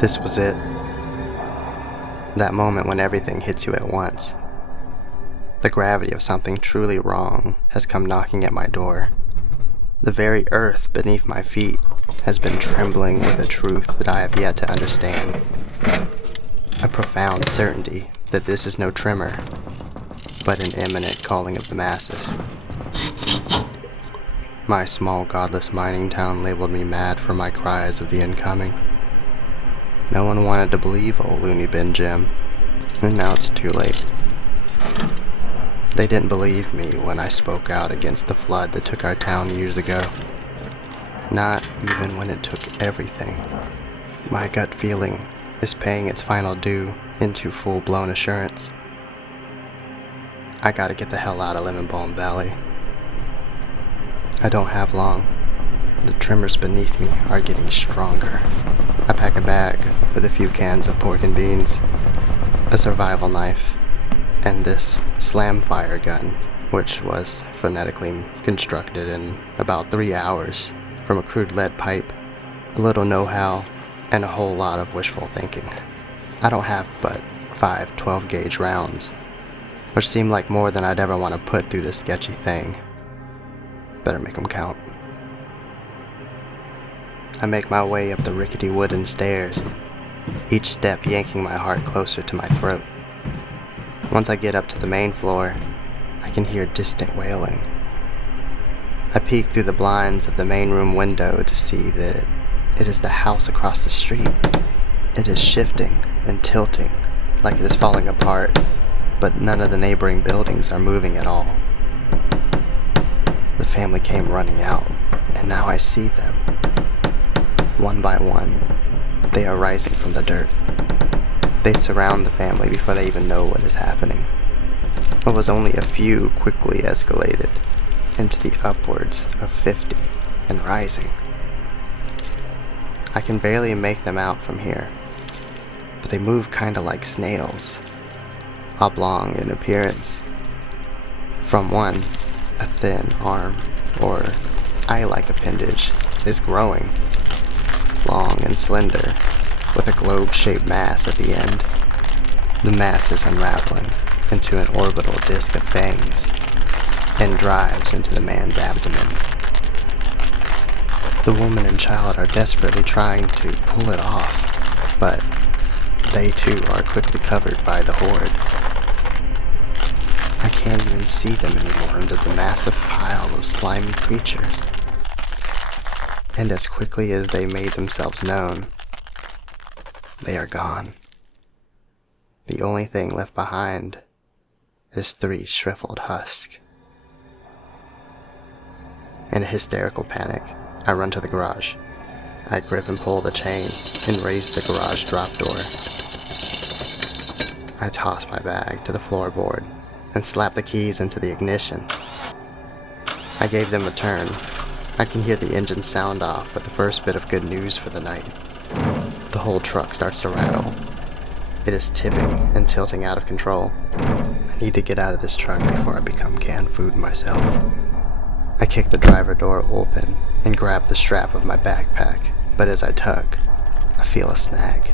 This was it. That moment when everything hits you at once. The gravity of something truly wrong has come knocking at my door. The very earth beneath my feet has been trembling with a truth that I have yet to understand. A profound certainty that this is no tremor, but an imminent calling of the masses. My small godless mining town labeled me mad for my cries of the incoming. No one wanted to believe old Looney Bin Jim, and now it's too late. They didn't believe me when I spoke out against the flood that took our town years ago. Not even when it took everything. My gut feeling is paying its final due into full-blown assurance. I gotta get the hell out of Lemon Balm Valley. I don't have long. The tremors beneath me are getting stronger. I pack a bag with a few cans of pork and beans, a survival knife, and this slam fire gun, which was phonetically constructed in about 3 hours from a crude lead pipe, a little know-how, and a whole lot of wishful thinking. I don't have but 5 12-gauge rounds, which seem like more than I'd ever want to put through this sketchy thing. Better make them count. I make my way up the rickety wooden stairs, each step yanking my heart closer to my throat. Once I get up to the main floor, I can hear distant wailing. I peek through the blinds of the main room window to see that it is the house across the street. It is shifting and tilting like it is falling apart, but none of the neighboring buildings are moving at all. The family came running out, and now I see them. One by one, they are rising from the dirt. They surround the family before they even know what is happening. What was only a few quickly escalated into the upwards of 50 and rising. I can barely make them out from here, but they move kinda like snails, oblong in appearance. From one, a thin arm or eye-like appendage is growing, long and slender, with a globe-shaped mass at the end. The mass is unraveling into an orbital disc of fangs and drives into the man's abdomen. The woman and child are desperately trying to pull it off, but they too are quickly covered by the horde. I can't even see them anymore under the massive pile of slimy creatures. And as quickly as they made themselves known, they are gone. The only thing left behind is 3 shriveled husks. In a hysterical panic, I run to the garage. I grip and pull the chain and raise the garage drop door. I toss my bag to the floorboard and slap the keys into the ignition. I gave them a turn. I can hear the engine sound off with the first bit of good news for the night. The whole truck starts to rattle. It is tipping and tilting out of control. I need to get out of this truck before I become canned food myself. I kick the driver door open and grab the strap of my backpack, but as I tug, I feel a snag.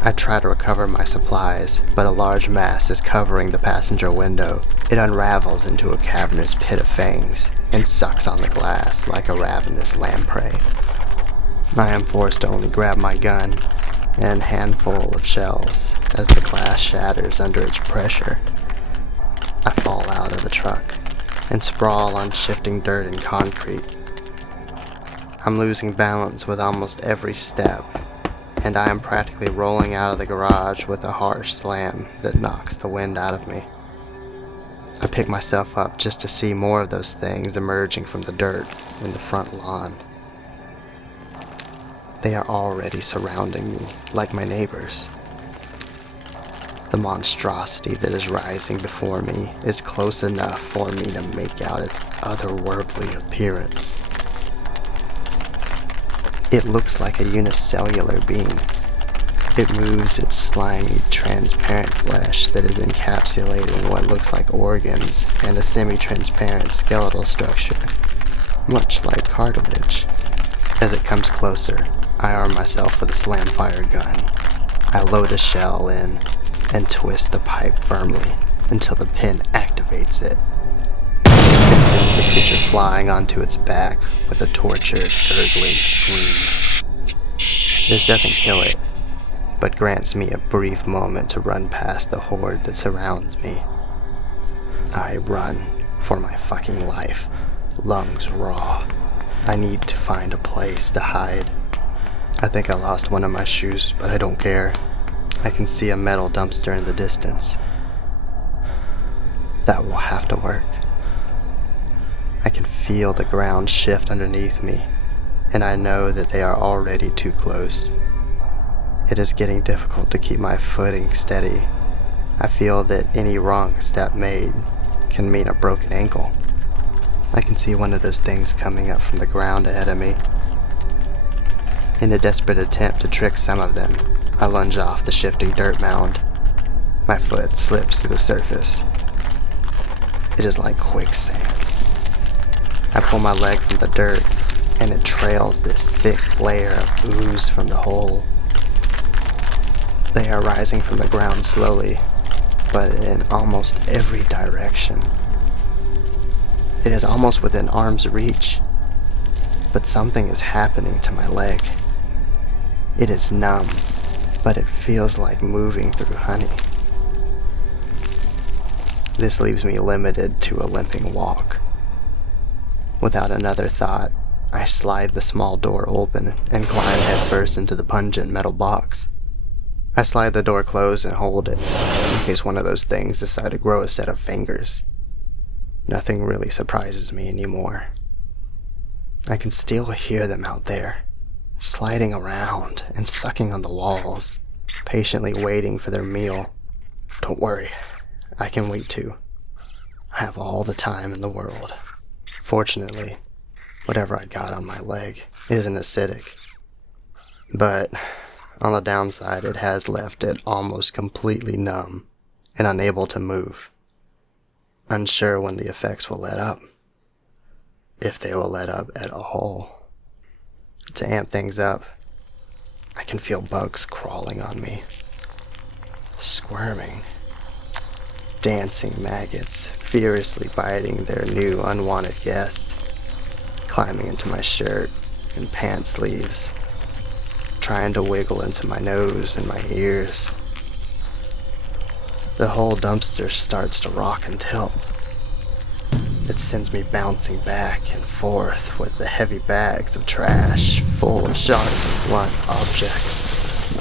I try to recover my supplies, but a large mass is covering the passenger window. It unravels into a cavernous pit of fangs and sucks on the glass like a ravenous lamprey. I am forced to only grab my gun and a handful of shells as the glass shatters under its pressure. I fall out of the truck and sprawl on shifting dirt and concrete. I'm losing balance with almost every step, and I am practically rolling out of the garage with a harsh slam that knocks the wind out of me. I pick myself up just to see more of those things emerging from the dirt in the front lawn. They are already surrounding me like my neighbors. The monstrosity that is rising before me is close enough for me to make out its otherworldly appearance. It looks like a unicellular being. It moves its slimy, transparent flesh that is encapsulating what looks like organs and a semi-transparent skeletal structure, much like cartilage. As it comes closer, I arm myself with a slam-fire gun. I load a shell in and twist the pipe firmly until the pin activates it. It sends the creature flying onto its back with a tortured, gurgling scream. This doesn't kill it, but grants me a brief moment to run past the horde that surrounds me. I run for my fucking life, lungs raw. I need to find a place to hide. I think I lost one of my shoes, but I don't care. I can see a metal dumpster in the distance. That will have to work. I can feel the ground shift underneath me, and I know that they are already too close. It is getting difficult to keep my footing steady. I feel that any wrong step made can mean a broken ankle. I can see one of those things coming up from the ground ahead of me. In a desperate attempt to trick some of them, I lunge off the shifting dirt mound. My foot slips through the surface. It is like quicksand. I pull my leg from the dirt, and it trails this thick layer of ooze from the hole. They are rising from the ground slowly, but in almost every direction. It is almost within arm's reach, but something is happening to my leg. It is numb, but it feels like moving through honey. This leaves me limited to a limping walk. Without another thought, I slide the small door open and climb headfirst into the pungent metal box. I slide the door closed and hold it, in case one of those things decide to grow a set of fingers. Nothing really surprises me anymore. I can still hear them out there, sliding around and sucking on the walls, patiently waiting for their meal. Don't worry, I can wait too. I have all the time in the world. Fortunately, whatever I got on my leg isn't acidic. But on the downside, it has left it almost completely numb and unable to move. Unsure when the effects will let up. If they will let up at all. To amp things up, I can feel bugs crawling on me. Squirming. Dancing maggots, furiously biting their new unwanted guest. Climbing into my shirt and pant sleeves. Trying to wiggle into my nose and my ears. The whole dumpster starts to rock and tilt. It sends me bouncing back and forth with the heavy bags of trash full of sharp, blunt objects.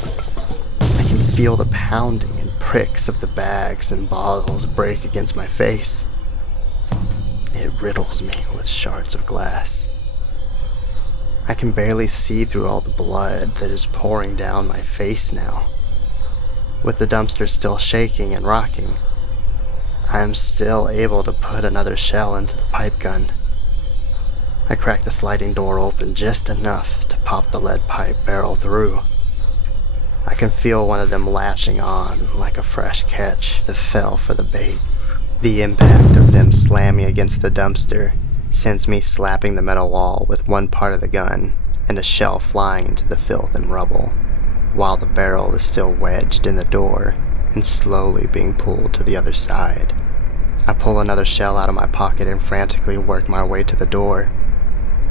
I can feel the pounding and pricks of the bags and bottles break against my face. It riddles me with shards of glass. I can barely see through all the blood that is pouring down my face now. With the dumpster still shaking and rocking, I am still able to put another shell into the pipe gun. I crack the sliding door open just enough to pop the lead pipe barrel through. I can feel one of them latching on like a fresh catch that fell for the bait. The impact of them slamming against the dumpster sends me slapping the metal wall with one part of the gun and a shell flying into the filth and rubble, while the barrel is still wedged in the door and slowly being pulled to the other side. I pull another shell out of my pocket and frantically work my way to the door.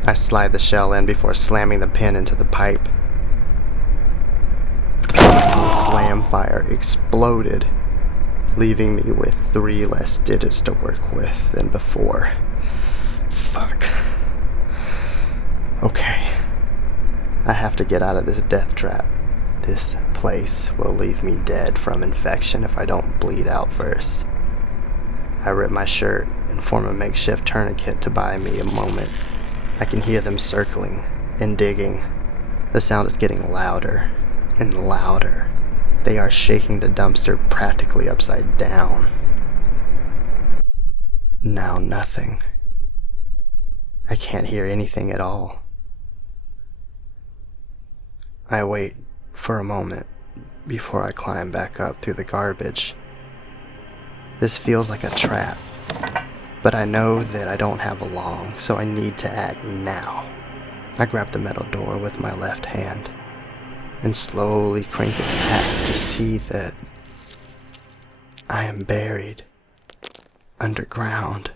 I slide the shell in before slamming the pin into the pipe. The slam fire exploded, leaving me with 3 less digits to work with than before. Fuck. Okay. I have to get out of this death trap. This place will leave me dead from infection if I don't bleed out first. I rip my shirt and form a makeshift tourniquet to buy me a moment. I can hear them circling and digging. The sound is getting louder and louder. They are shaking the dumpster practically upside down. Now nothing. I can't hear anything at all. I wait for a moment before I climb back up through the garbage. This feels like a trap, but I know that I don't have long, so I need to act now. I grab the metal door with my left hand and slowly crank it back to see that I am buried underground.